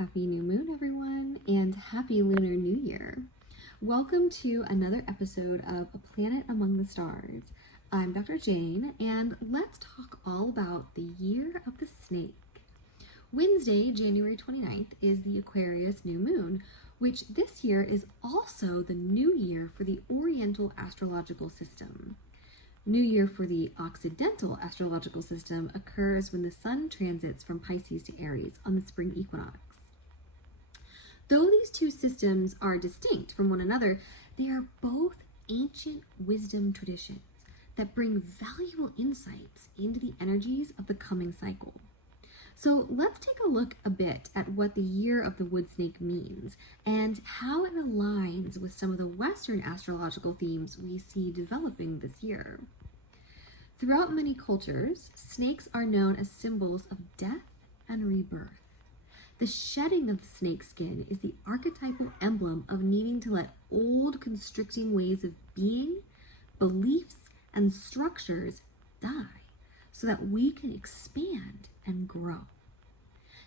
Happy new moon, everyone, and happy Lunar New Year. Welcome to another episode of A Planet Among the Stars. I'm Dr. Jane, and let's talk all about the Year of the Snake. Wednesday, January 29th, is the Aquarius new moon, which this year is also the new year for the Oriental astrological system. New Year for the Occidental astrological system occurs when the sun transits from Pisces to Aries on the spring equinox. Though these two systems are distinct from one another, they are both ancient wisdom traditions that bring valuable insights into the energies of the coming cycle. So let's take a look a bit at what the Year of the Wood Snake means and how it aligns with some of the Western astrological themes we see developing this year. Throughout many cultures, snakes are known as symbols of death and rebirth. The shedding of the snake skin is the archetypal emblem of needing to let old constricting ways of being, beliefs, and structures die so that we can expand and grow.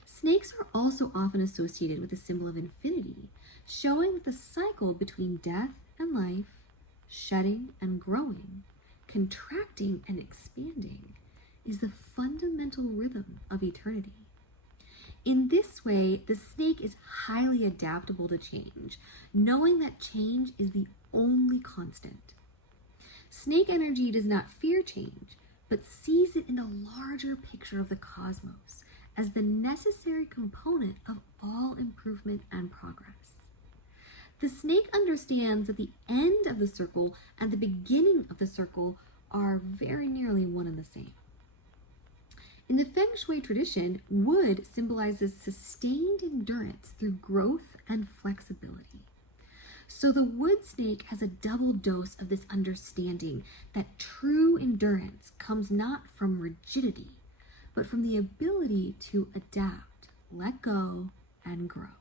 Snakes are also often associated with the symbol of infinity, showing the cycle between death and life, shedding and growing, contracting and expanding, is the fundamental rhythm of eternity. In this way, the snake is highly adaptable to change, knowing that change is the only constant. Snake energy does not fear change, but sees it in the larger picture of the cosmos as the necessary component of all improvement and progress. The snake understands that the end of the circle and the beginning of the circle are very nearly one and the same. In the Feng Shui tradition, wood symbolizes sustained endurance through growth and flexibility. So the wood snake has a double dose of this understanding that true endurance comes not from rigidity, but from the ability to adapt, let go, and grow.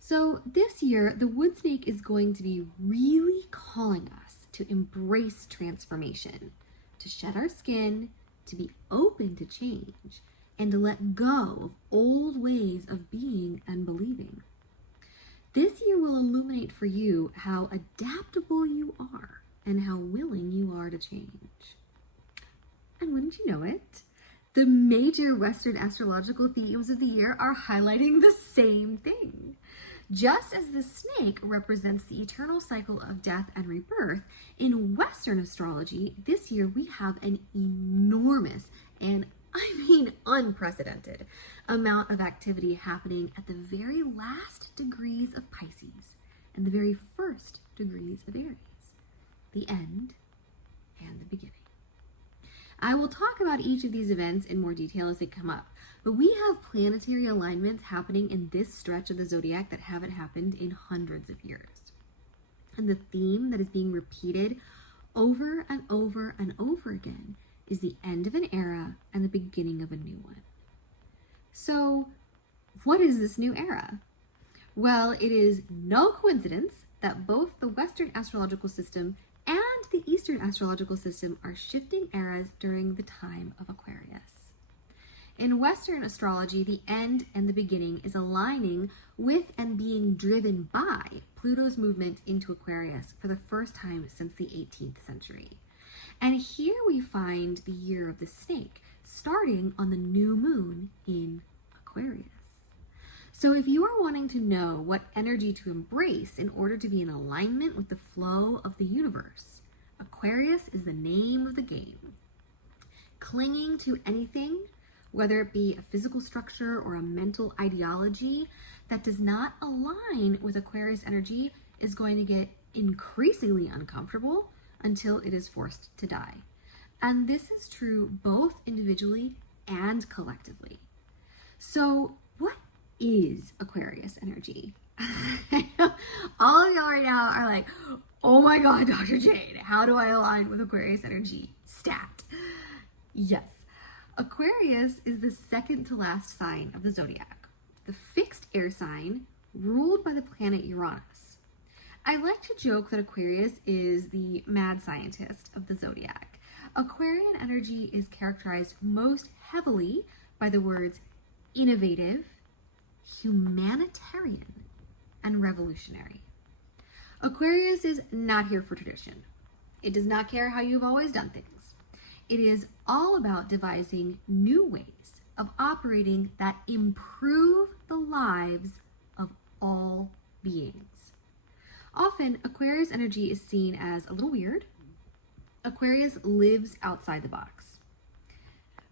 So this year, the wood snake is going to be really calling us to embrace transformation, to shed our skin, to be open to change, and to let go of old ways of being and believing. This year will illuminate for you how adaptable you are and how willing you are to change. And wouldn't you know it, the major Western astrological themes of the year are highlighting the same thing. Just as the snake represents the eternal cycle of death and rebirth, in Western astrology, this year we have an enormous, and unprecedented, amount of activity happening at the very last degrees of Pisces and the very first degrees of Aries, the end and the beginning. I will talk about each of these events in more detail as they come up, but we have planetary alignments happening in this stretch of the zodiac that haven't happened in hundreds of years. And the theme that is being repeated over and over and over again is the end of an era and the beginning of a new one. So, what is this new era? Well, it is no coincidence that both the Western astrological system and the Eastern astrological system are shifting eras during the time of Aquarius. In Western astrology, the end and the beginning is aligning with and being driven by Pluto's movement into Aquarius for the first time since the 18th century. And here we find the Year of the Snake, starting on the new moon in Aquarius. So if you are wanting to know what energy to embrace in order to be in alignment with the flow of the universe, Aquarius is the name of the game. Clinging to anything, whether it be a physical structure or a mental ideology that does not align with Aquarius energy, is going to get increasingly uncomfortable until it is forced to die. And this is true both individually and collectively. So what is Aquarius energy? All of y'all right now are like, oh my God, Dr. Jane, how do I align with Aquarius energy? Stat. Yes, Aquarius is the second to last sign of the zodiac, the fixed air sign ruled by the planet Uranus. I like to joke that Aquarius is the mad scientist of the zodiac. Aquarian energy is characterized most heavily by the words innovative, humanitarian, and revolutionary. Aquarius is not here for tradition. It does not care how you've always done things. It is all about devising new ways of operating that improve the lives of all beings. Often, Aquarius energy is seen as a little weird. Aquarius lives outside the box.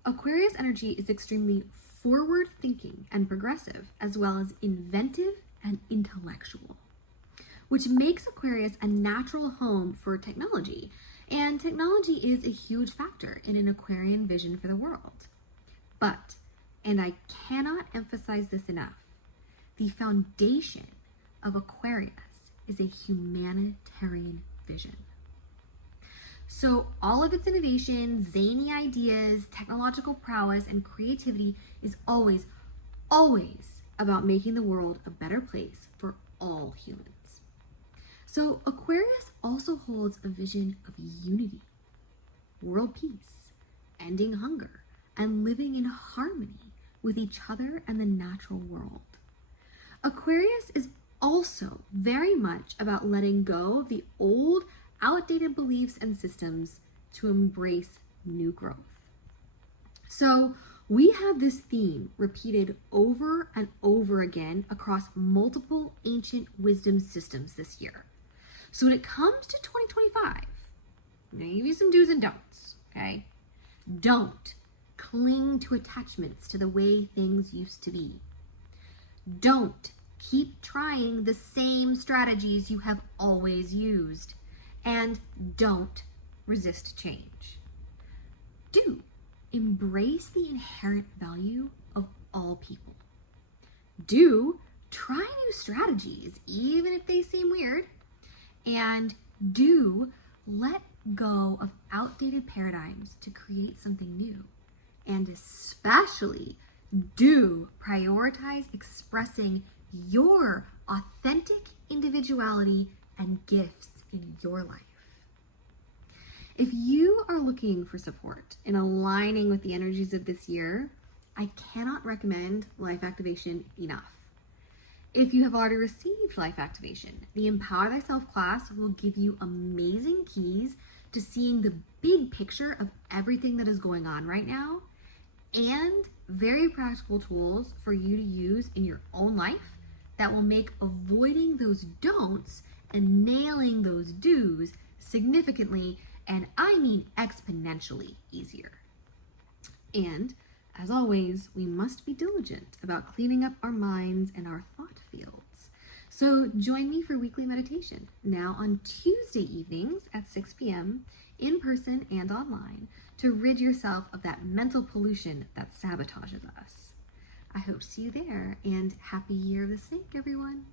Aquarius energy is extremely forward-thinking and progressive, as well as inventive and intellectual, which makes Aquarius a natural home for technology. And technology is a huge factor in an Aquarian vision for the world. But, and I cannot emphasize this enough, the foundation of Aquarius is a humanitarian vision. So all of its innovation, zany ideas, technological prowess, and creativity is always about making the world a better place for all humans. So Aquarius also holds a vision of unity, world peace, ending hunger, and living in harmony with each other and the natural world. Aquarius is also very much about letting go of the old, outdated beliefs and systems to embrace new growth. So we have this theme repeated over and over again across multiple ancient wisdom systems this year. So when it comes to 2025, I'm going to give you some do's and don'ts, okay? Don't cling to attachments to the way things used to be. Don't keep trying the same strategies you have always used. And don't resist change. Do embrace the inherent value of all people. Do try new strategies, even if they seem weird. And do let go of outdated paradigms to create something new. And especially do prioritize expressing your authentic individuality and gifts in your life. If you are looking for support in aligning with the energies of this year, I cannot recommend Life Activation enough. If you have already received Life Activation, the Empower Thyself class will give you amazing keys to seeing the big picture of everything that is going on right now, and very practical tools for you to use in your own life that will make avoiding those don'ts and nailing those do's significantly, and I mean exponentially, easier. And as always, we must be diligent about cleaning up our minds and our thought fields. So join me for weekly meditation now on Tuesday evenings at 6 p.m. in person and online to rid yourself of that mental pollution that sabotages us. I hope to see you there, and happy Year of the Snake, everyone.